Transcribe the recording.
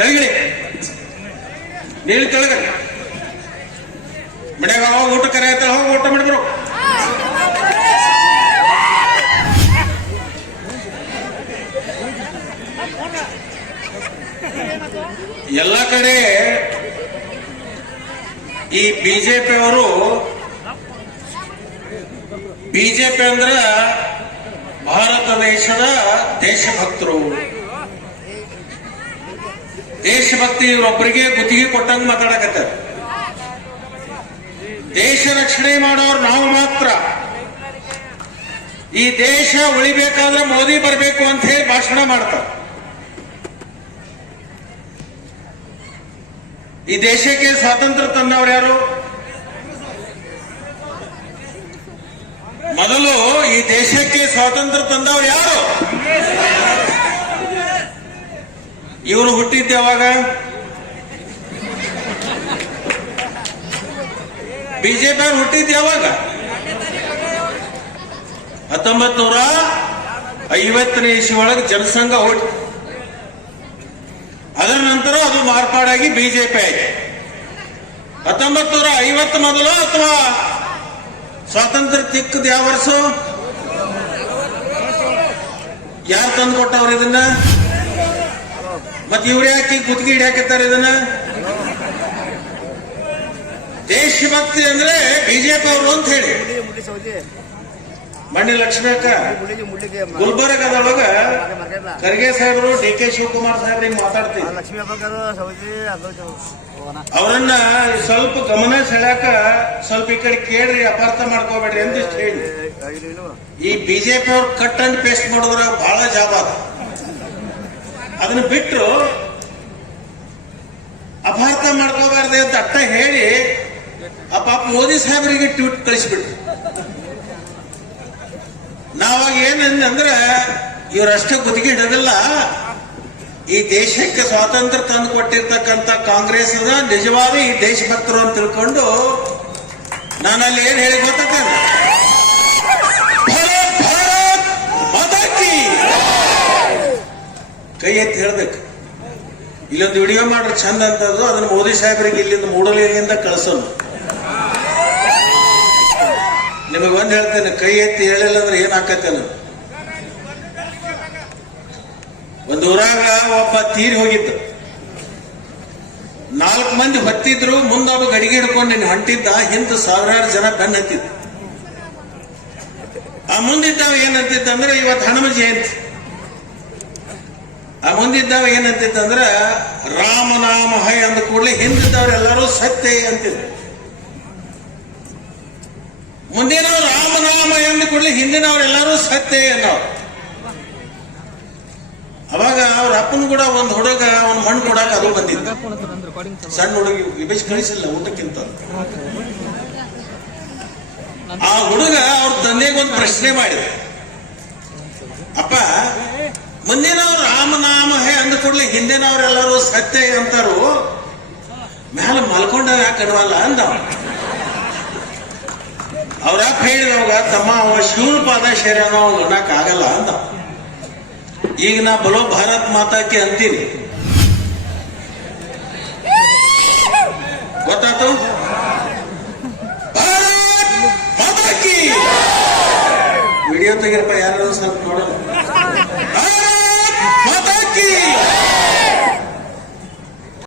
ತೆಳಗಿಳಿ ನೀರು ಕೆಳಗ. ಮನ್ಯಾಗ ಹೋಗಿ ಊಟ ಕರೆ ಆಯ್ತಲ್ಲ ಹೋಗಿ ಊಟ ಮಾಡಿದ್ರು ಎಲ್ಲ ಕಡೆ ಈ ಬಿಜೆಪಿ ಅವರು ಬಿಜೆಪಿ ಅಂದ್ರ ಭಾರತ ದೇಶದ ದೇಶಭಕ್ತರು. ದೇಶಭಕ್ತಿ ಇವರೊಬ್ಬರಿಗೆ ಗುತ್ತಿಗೆ ಕೊಟ್ಟಂಗ್ ಮಾತಾಡಕತ್ತಾರ. ದೇಶ ರಕ್ಷಣೆ ಮಾಡೋರು ನಾವು ಮಾತ್ರ. ಈ ದೇಶ ಉಳಿಬೇಕಾದ್ರೆ ಮೋದಿ ಬರಬೇಕು ಅಂತ ಹೇಳಿ ಭಾಷಣ ಮಾಡ್ತಾರೆ. ಈ ದೇಶಕ್ಕೆ ಸ್ವಾತಂತ್ರ್ಯ ತಂದವರು ಯಾರು? ಮೊದಲು ಈ ದೇಶಕ್ಕೆ ಸ್ವಾತಂತ್ರ್ಯ ತಂದವರು ಯಾರು? ಇವರು ಹುಟ್ಟಿದ್ದೆ ಯಾವಾಗ? ಬಿಜೆಪಿ ಅವ್ರು ಹುಟ್ಟಿದ್ದೆ ಯಾವಾಗ? ಹತ್ತೊಂಬತ್ ನೂರ ಐವತ್ತನೇ ಇಸ್ವಿ ಒಳಗೆ ಜನಸಂಘ ಹುಟ್ಟಿ ಅದರ ನಂತರ ಅದು ಮಾರ್ಪಾಡಾಗಿ ಬಿಜೆಪಿ ಆಯ್ತು. ಹತ್ತೊಂಬತ್ ನೂರ ಐವತ್ತು ಮೊದಲು ಅಥವಾ ಸ್ವಾತಂತ್ರ್ಯ ತಿಕ್ಕದ ಯಾವ ವರ್ಷ? ಯಾರು ತಂದು ಕೊಟ್ಟವ್ರು ಇದನ್ನ? ಮತ್ತೆ ಇವ್ರು ಯಾಕೆ ಕುತ್ತಿಗೆ ಹಿಡಿಯಾಕತ್ತಾರ ಇದನ್ನ? ದೇಶಭಕ್ತಿ ಅಂದ್ರೆ ಬಿಜೆಪಿ ಅವರು ಅಂತ ಹೇಳಿ. ಮಣ್ಣಿ ಲಕ್ಷ್ಮೀಕ ಗುಲ್ಬರ್ಗದೊಳಗ ಖರ್ಗೆ ಸಾಹೇಬರು ಡಿ ಕೆ ಶಿವಕುಮಾರ್ ಸಾಹೇಬ್ರಿ ಹಿಂಗ್ ಮಾತಾಡ್ತೀವಿ ಅವರನ್ನ ಸ್ವಲ್ಪ ಗಮನ ಸೆಳ್ಯಾಕ ಸ್ವಲ್ಪ ಈ ಕಡೆ ಕೇಳ್ರಿ, ಅಪಾರ್ಥ ಮಾಡ್ಕೋಬೇಡ್ರಿ ಅಂತ ಹೇಳಿ. ಈ ಬಿಜೆಪಿ ಅವ್ರು ಕಟ್ ಅಂಡ್ ಪೇಸ್ಟ್ ಮಾಡಿದ್ರ ಬಹಳ ಜಾಬ್ ಅದ ಅದನ್ನ ಬಿಟ್ಟು ಅಪಾರ್ಥ ಮಾಡ್ಕೋಬಾರ್ದೆ ಅಂತ ಅಟ್ಟ ಹೇಳಿ ಆ ಪಾಪ ಮೋದಿ ಸಾಹೇಬರಿಗೆ ಟ್ವೀಟ್ ಕಳಿಸ್ಬಿಟ್ರು. ನಾವಾಗ ಏನಂದ್ರೆ ಇವರಷ್ಟೇ ಗುತ್ತಿಗೆ ಹಿಡೋದಿಲ್ಲ. ಈ ದೇಶಕ್ಕೆ ಸ್ವಾತಂತ್ರ್ಯ ತಂದು ಕೊಟ್ಟಿರ್ತಕ್ಕಂಥ ಕಾಂಗ್ರೆಸ್ ನಿಜವಾದ ಈ ದೇಶಭಕ್ತರು ಅಂತ ತಿಳ್ಕೊಂಡು ನಾನಲ್ಲಿ ಏನ್ ಹೇಳಿ ಗೊತ್ತೇನೆ ಕೈ ಎತ್ತಿ ಹೇಳ್ಬೇಕು. ಇಲ್ಲೊಂದು ವಿಡಿಯೋ ಮಾಡ್ರೆ ಚಂದ ಅಂತದ್ದು ಅದನ್ನ ಮೋದಿ ಸಾಹೇಬರಿಗೆ ಇಲ್ಲಿಂದ ಮೂಡಲಿಯಿಂದ ಕಳಿಸೋಣ ನಿಮಗೆ ಒಂದು ಹೇಳ್ತೇನೆ, ಕೈ ಎತ್ತಿ ಹೇಳಿಲ್ಲ ಅಂದ್ರೆ ಏನ್ ಆಕತ್ತೇನೆ? ಒಂದು ಊರಾಗ ಒಬ್ಬ ತೀರಿ ಹೋಗಿತ್ತು ನಾಲ್ಕು ಮಂದಿ ಹೊತ್ತಿದ್ರು ಮುಂದೊಬ್ಬ ಗಡಿಗೆ ಹಿಡ್ಕೊಂಡು ನಿನ್ನ ಹೊಂಟಿದ್ದ, ಹಿಂದೆ ಸಾವಿರಾರು ಜನ ಬೆನ್ನ ಹತ್ತಿದ್ದ. ಆ ಮುಂದಿದ್ದ ಏನಂತಿದ್ದಂದ್ರೆ ಇವತ್ತು ಹನುಮ ಜಯಂತಿ. ಆ ಮುಂದಿದ್ದವ ಏನಂತಿತ್ತಂದ್ರ, ರಾಮನಾಮ ಹೈ ಅಂದ ಕೂಡಲೇ ಹಿಂದಿದ್ದವರೆಲ್ಲರೂ ಸತ್ಯ ಅಂತಿದ್ರು. ಮುಂದಿನ ರಾಮನಾಮ ಎಂದ ಕೂಡಲೇ ಹಿಂದಿನವರೆಲ್ಲರೂ ಸತ್ಯ ಅನ್ನೋರು. ಅವಾಗ ಅವ್ರ ಅಪ್ಪನ ಕೂಡ ಒಂದು ಹುಡುಗ, ಒಂದು ಮಣ್ಣು ಕೊಡಾಕ ಅದು ಬಂದಿದ್ದ ಸಣ್ಣ ಹುಡುಗಿ ವಿಭಜ್ ಕಳಿಸಿಲ್ಲ ಊಟಕ್ಕಿಂತ. ಆ ಹುಡುಗ ಅವ್ರ ತಂದೆಗೆ ಒಂದು ಪ್ರಶ್ನೆ ಮಾಡಿದ. ಅಪ್ಪ ಮುಂದಿನವ್ರು ರಾಮನಾಮ ಹೇ ಅಂದ ಕೂಡಲೇ ಹಿಂದಿನವರೆಲ್ಲರೂ ಸತ್ಯ ಅಂತಾರು. ಮ್ಯಾಲ ಮಲ್ಕೊಂಡ ಕಡವಲ್ಲ ಅಂದ ಅವ. ಅವ್ರ ಹೇಳಿದವಾಗ ತಮ್ಮ ಅವ ಶಿವನ ಪಾದ ಶರೀರನ ಅನ್ನಕ್ ಆಗಲ್ಲ ಅಂದ ಈಗ ನಾ ಬಲೋ ಭಾರತ್ ಮಾತಾಕಿ ಅಂತೀನಿ. ಗೊತ್ತಾತು ವಿಡಿಯೋ ತೆಗಿರಪ್ಪ ಯಾರು ಸ್ವಲ್ಪ ನೋಡಲ್ಲ